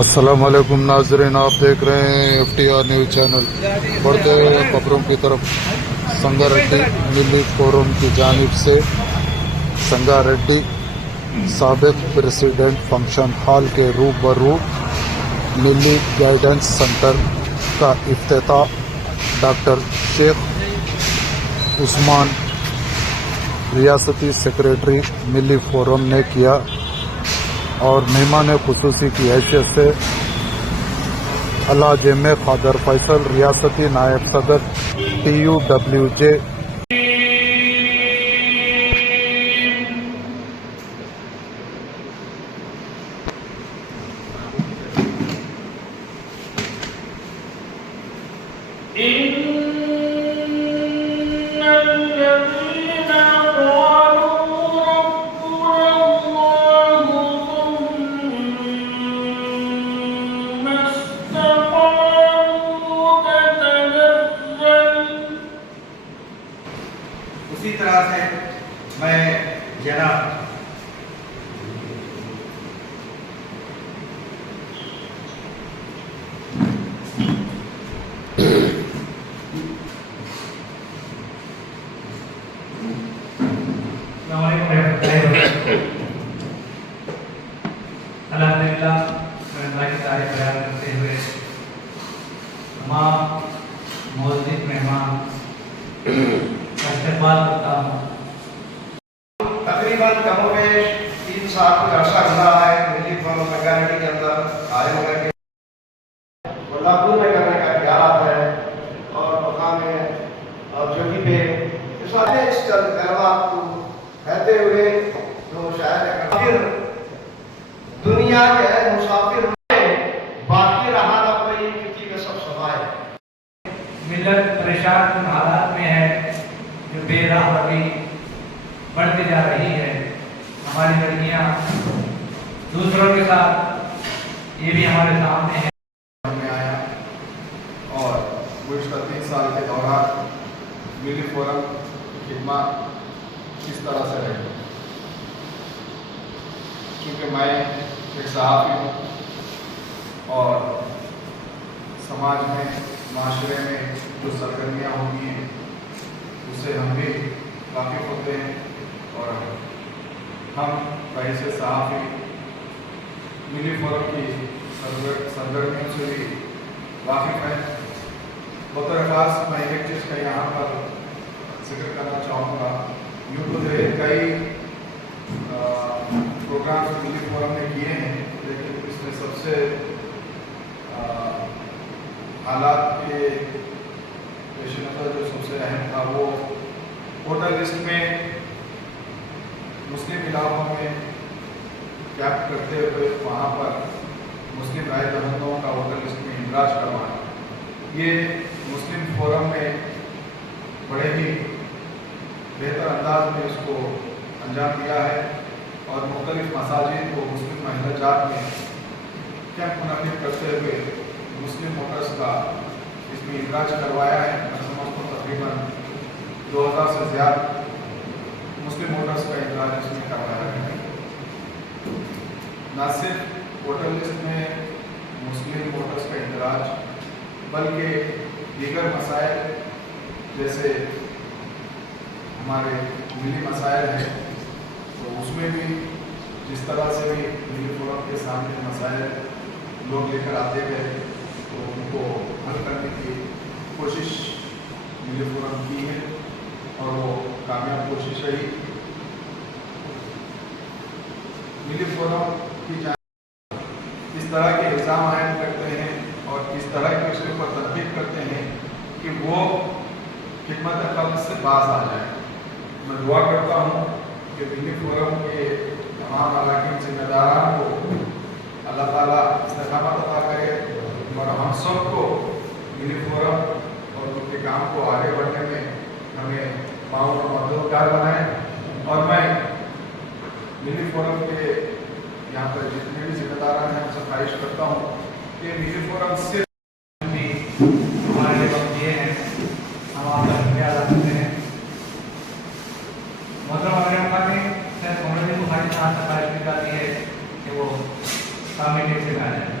السلام علیکم ناظرین، آپ دیکھ رہے ہیں FTR نیوز چینل۔ بڑھتے ہوئے خبروں کی طرف، سنگا ریڈی ملی فورم کی جانب سے سنگا ریڈی سابق پریزیڈنٹ فنکشن ہال کے روبرو ملی گائیڈنس سینٹر کا افتتاح ڈاکٹر شیخ عثمان ریاستی سیکریٹری ملی فورم نے کیا اور مہمان خصوصی کی حیثیت سے الاجم قادر فیصل ریاستی نائب صدر TUWJ اسی طرح سے میں جناب الحمدللہ اللہ کی تعریف بیان کرتے ہوئے تمام معزز مہمان استقبال کرتا ہوں۔ تقریباً کم و بیش 3 سال کا عرصہ گزرا ہے ملی فورم سنگا ریڈی کے اندر قائم ہو کر کے کولہاپور میں کرنے کا خیالات ہے اور مقام جوگی پہ اس کلمات کو کہتے ہوئے جو شاعر ہے دنیا کے ہے مسافر باقی رہا نہ کوئی کسی میں سب سمائے۔ ملت پریشان کن حالات میں ہے، جو بے راہبری بڑھتی جا رہی ہے۔ ہماری لڑکیاں دوسروں کے ساتھ، یہ بھی ہمارے سامنے ہے۔ میں آیا اور گزشتہ 3 سال کے دوران ملی فورم کی خدمات کس طرح سے رہی، چونکہ میں ایک صحافی ہوں اور سماج میں معاشرے میں جو سرگرمیاں ہوتی ہیں اس سے ہم بھی واقف ہوتے ہیں اور ہم بحیثیت صحافی ملی فورم کی سرگرمیوں سے بھی واقف ہیں۔ بطور خاص میں ایک چیز کا یہاں پر ذکر کرنا چاہوں گا، یوں تو کئی پروگرامز ملی فورم نے کیے ہیں، لیکن اس میں سب سے حالات کے پیش نظر جو سب سے اہم تھا وہ ووٹر لسٹ میں مسلم علاقوں میں کیمپ کرتے ہوئے وہاں پر مسلم رائے دہندوں کا ووٹر لسٹ میں اندراج کروانا۔ یہ مسلم فورم نے بڑے ہی بہتر انداز میں اس کو انجام دیا ہے اور مختلف مساجد کو مسلم محلہ جات میں کیمپ منعقد کرتے ہوئے مسلم ووٹرز کا اس میں اندراج کروایا ہے۔ میں سمجھتا ہوں تقریباً 2000 سے زیادہ مسلم ووٹرز کا اندراج اس میں کروایا ہے۔ نہ صرف ووٹر لسٹ میں مسلم ووٹرز کا اندراج بلکہ دیگر مسائل جیسے ہمارے ملی مسائل ہیں تو اس میں بھی جس طرح سے بھی ملی فورم کے سامنے مسائل لوگ لے کر آتے گئے تو ان کو حل کرنے کی کوشش ملی فورم کی ہے اور وہ کامیاب کوشش رہی۔ ملی فورم کی جانب اس طرح کے الزام عائد کرتے ہیں اور اس طرح کی اس کے اوپر تنقید کرتے ہیں کہ وہ خدمت خلق سے باز آ جائے۔ میں دعا کرتا ہوں کہ ملی فورم کے تمام علاقائی ذمہ داران کو اللہ تعالیٰ استقامت عطا کرے اور ہم سب کو ملی فورم اور ان کے کام کو آگے بڑھنے میں ہمیں معاون اور مددگار بنائیں۔ اور میں ملی فورم کے یہاں پر جتنے بھی ذمہ داران ہیں ان سے خواہش کرتا ہوں کہ ملی فورم صرف ہمارے وقت یہ ہے، ہم آپ کا شکریہ ادا کرتے ہیں۔ محترم امیر نے شاید کو خواہش جاتی ہے کہ وہ کامیڈی سے گایا جائے۔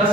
10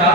4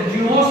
NGOs